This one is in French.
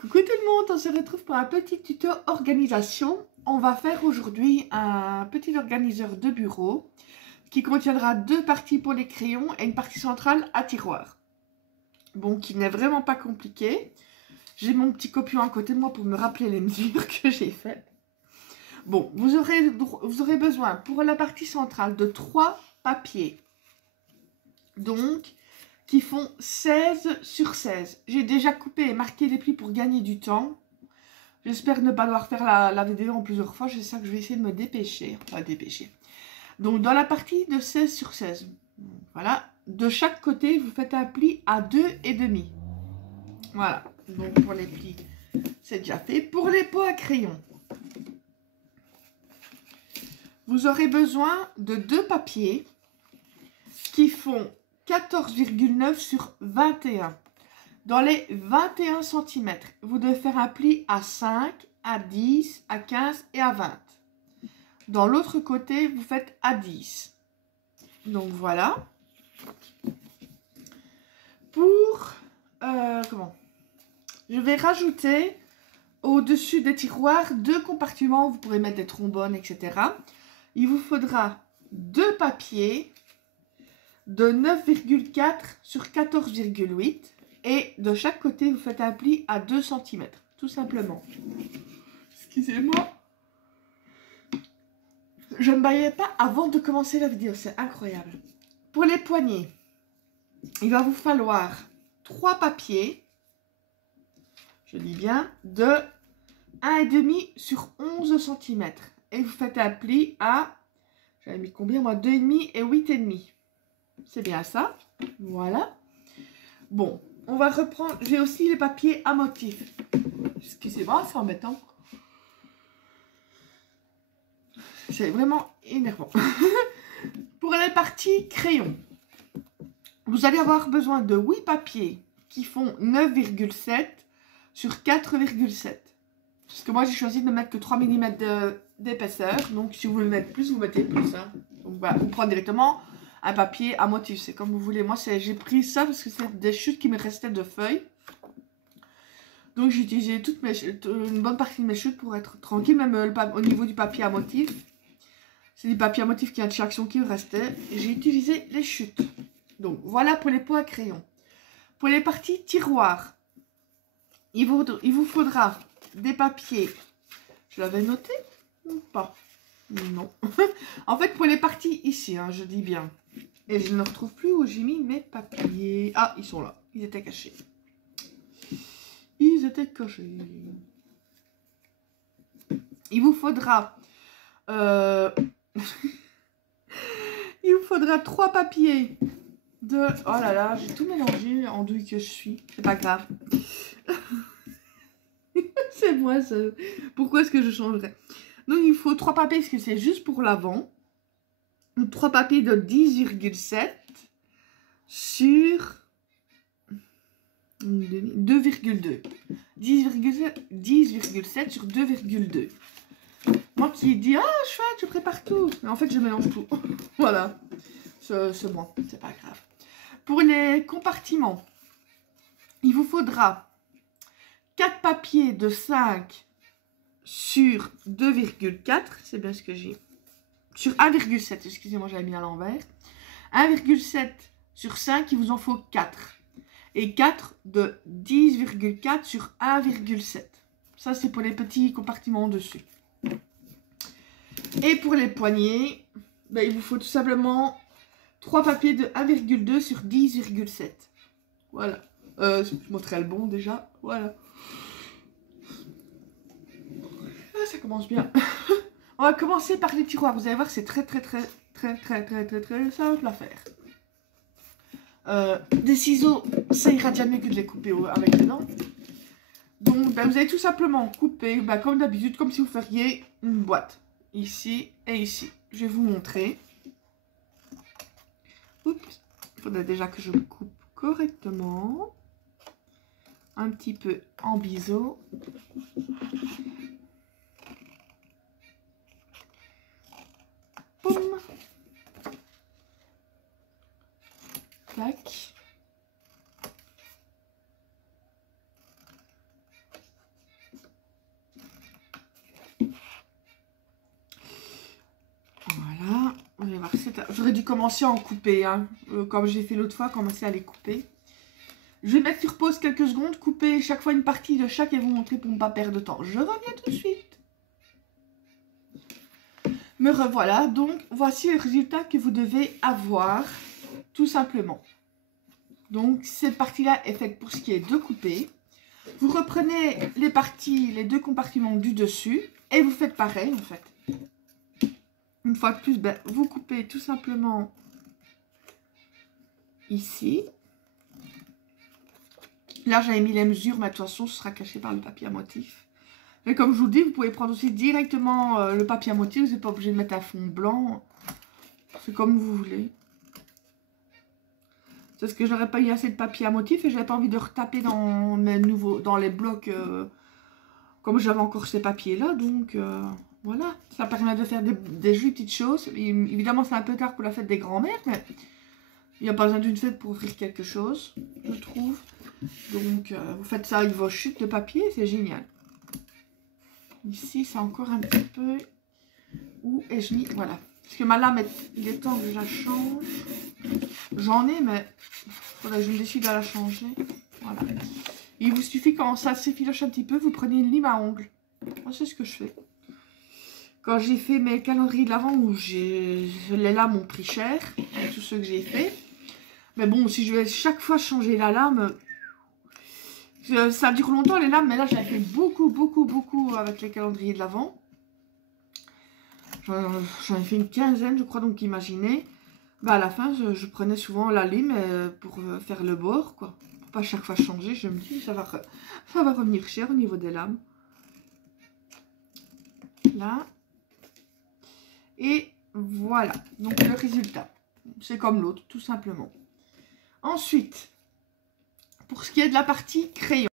Coucou tout le monde, on se retrouve pour un petit tuto organisation. On va faire aujourd'hui un petit organiseur de bureau qui contiendra deux parties pour les crayons et une partie centrale à tiroir. Bon, qui n'est vraiment pas compliqué. J'ai mon petit copion à côté de moi pour me rappeler les mesures que j'ai faites. Bon, vous aurez besoin pour la partie centrale de 3 papiers. Donc, qui font 16 sur 16. J'ai déjà coupé et marqué les plis pour gagner du temps. J'espère ne pas devoir faire la vidéo en plusieurs fois. C'est ça que je vais essayer de me dépêcher. Enfin, dépêcher. Donc, dans la partie de 16 sur 16, voilà. De chaque côté, vous faites un pli à 2,5. Voilà. Donc, pour les plis, c'est déjà fait. Pour les pots à crayon, vous aurez besoin de 2 papiers qui font 14,9 sur 21. Dans les 21 cm, vous devez faire un pli à 5, à 10, à 15 et à 20. Dans l'autre côté, vous faites à 10. Donc voilà. Pour... Je vais rajouter au-dessus des tiroirs 2 compartiments. Vous pourrez mettre des trombones, etc. Il vous faudra 2 papiers de 9,4 sur 14,8 et de chaque côté vous faites un pli à 2 cm tout simplement. Excusez-moi, je ne baillais pas avant de commencer la vidéo, c'est incroyable. Pour les poignets, il va vous falloir 3 papiers, je dis bien, de 1,5 sur 11 cm et vous faites un pli à, j'avais mis combien moi, 2,5 et 8,5. C'est bien ça, voilà. Bon, on va reprendre, j'ai aussi les papiers à motifs. Excusez-moi, c'est embêtant. C'est vraiment énervant. Pour les parties crayons, vous allez avoir besoin de 8 papiers qui font 9,7 sur 4,7. Parce que moi, j'ai choisi de ne mettre que 3 mm d'épaisseur. Donc, si vous voulez mettre plus, vous mettez plus. Hein. Donc, voilà, vous prenez directement un papier à motif, c'est comme vous voulez. Moi, j'ai pris ça parce que c'est des chutes qui me restaient de feuilles. Donc, j'ai utilisé une bonne partie de mes chutes pour être tranquille, même au niveau du papier à motif. C'est du papier à motif qui a de chaque action qui me restait. J'ai utilisé les chutes. Donc, voilà pour les pots à crayon. Pour les parties tiroirs, il vous faudra des papiers. Je l'avais noté ou pas? Non. En fait, pour les parties ici, hein, je dis bien. Et je ne retrouve plus où j'ai mis mes papiers. Ah, ils sont là. Ils étaient cachés. Ils étaient cachés. Il vous faudra... il vous faudra 3 papiers de... Oh là là, j'ai tout mélangé en douille que je suis. C'est pas grave. C'est moi, ça. Pourquoi est-ce que je changerais? Donc, il faut 3 papiers parce que c'est juste pour l'avant. 3 papiers de 10,7 sur 2,2. 10,7 sur 2,2. Moi qui dis, ah, chouette, je prépare tout. Mais en fait, je mélange tout. Voilà. C'est bon, c'est pas grave. Pour les compartiments, il vous faudra 4 papiers de 5 sur 2,4. C'est bien ce que j'ai. Sur 1,7, excusez-moi, j'avais mis à l'envers. 1,7 sur 5, il vous en faut 4. Et 4 de 10,4 sur 1,7. Ça, c'est pour les petits compartiments dessus. Et pour les poignets, ben, il vous faut tout simplement 3 papiers de 1,2 sur 10,7. Voilà. Je montrerai le bon déjà. Voilà. Ah, ça commence bien. On va commencer par les tiroirs. Vous allez voir, c'est très simple à faire. Des ciseaux, ça ira déjà mieux que de les couper avec les dents. Donc, ben, vous allez tout simplement couper, ben, comme d'habitude, comme si vous feriez une boîte. Ici et ici. Je vais vous montrer. Oups. Il faudrait déjà que je coupe correctement. Un petit peu en biseau. Boum. Tac. allez voir, j'aurais dû commencer à en couper, hein, comme j'ai fait l'autre fois, commencer à les couper. Je vais mettre sur pause quelques secondes, couper chaque fois une partie de chaque et vous montrer pour ne pas perdre de temps. Je reviens tout de suite. Me revoilà, donc voici le résultat que vous devez avoir, tout simplement. Donc cette partie-là est faite pour ce qui est de couper. Vous reprenez les parties, les deux compartiments du dessus et vous faites pareil en fait. Une fois de plus, ben, vous coupez tout simplement ici. Là, j'avais mis les mesures, mais attention, ce sera caché par le papier à motif. Et comme je vous dis, vous pouvez prendre aussi directement le papier à motif. Vous n'êtes pas obligé de mettre un fond blanc. C'est comme vous voulez. C'est parce que je n'aurais pas eu assez de papier à motif et je n'avais pas envie de retaper dans mes nouveaux, dans les blocs, comme j'avais encore ces papiers-là. Donc, voilà. Ça permet de faire des jolies petites choses. Et, évidemment, c'est un peu tard pour la fête des grands-mères, mais il n'y a pas besoin d'une fête pour offrir quelque chose, je trouve. Donc, vous faites ça avec vos chutes de papier, c'est génial. Ici, c'est encore un petit peu... Où ai-je mis? Voilà. Parce que ma lame, il est temps que je la change. J'en ai, mais il faudrait que je me décide à la changer. Voilà. Il vous suffit, quand ça s'effiloche un petit peu, vous prenez une lime à ongles. Moi, c'est ce que je fais. Quand j'ai fait mes calendriers de l'Avent, où les lames ont pris cher, tous ceux que j'ai fait. Mais bon, si je vais chaque fois changer la lame... Ça dure longtemps les lames, mais là j'avais fait beaucoup avec les calendriers de l'Avent. J'en ai fait une quinzaine, je crois, donc imaginez. Bah à la fin, je prenais souvent la lime pour faire le bord, quoi. Pour pas chaque fois changer, je me dis, ça va revenir cher au niveau des lames. Là. Et voilà, donc le résultat. C'est comme l'autre, tout simplement. Ensuite... Pour ce qui est de la partie crayon,